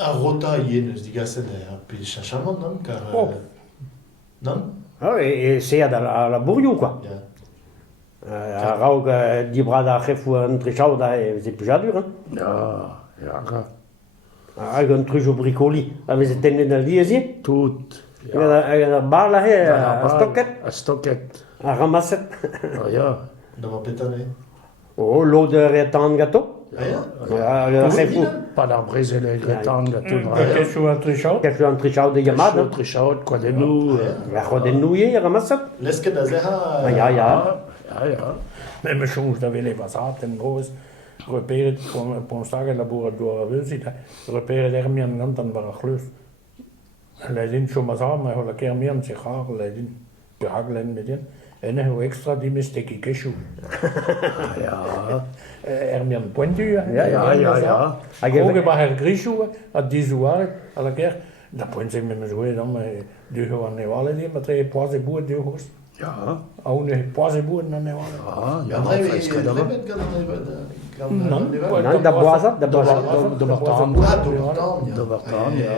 A rota yen eus digaset pe chachamant, non? Car, Oh. non? Ah, et c'est à la bourriou, quoi. Ja. Raug, dibra da chef ou un trichau, c'est plus dur, hein. Ja. Avec un truc au bricoli, avec cette tenne dans l'ISI. Tout. Il y a un bar là, à stocket, A stocket. à ramasser. Ja. Da va petane. Oh, l'odeur est en gâteau. Ah, ja? Le chef ou. Pas la brise le gretanga, tout. Qu'est-ce que tu as Qu'est-ce que un trichau de yamad? Trichaut, quoi de nous. La roue de nouillet, ramasser. Lesket da zeha... Ja. Ja. Même chose, da vil jeg være satan grås. Reperet på en stakke laboratorium av Vøsida. Reperet er mye gantan bare kløs. Leidin som sammen, jeg holder kær mye til kar, leidin. Behaglen med den. En er jo ekstra, de mistek i kesju. Ja. Er mye pointu, Ja. Ook bare her grisju, at de zuar, alle kær. Da pointu med mig zoe, dan du har ne alle de, maar tre poise boer du hos. Ja. Au ne poise boer na ne wala. Ja. André, Ja. Friska da. rebet gant Non, da boisa, da boisa. De Bartan. Ah, do Bartan, ja. De Bartan, ja.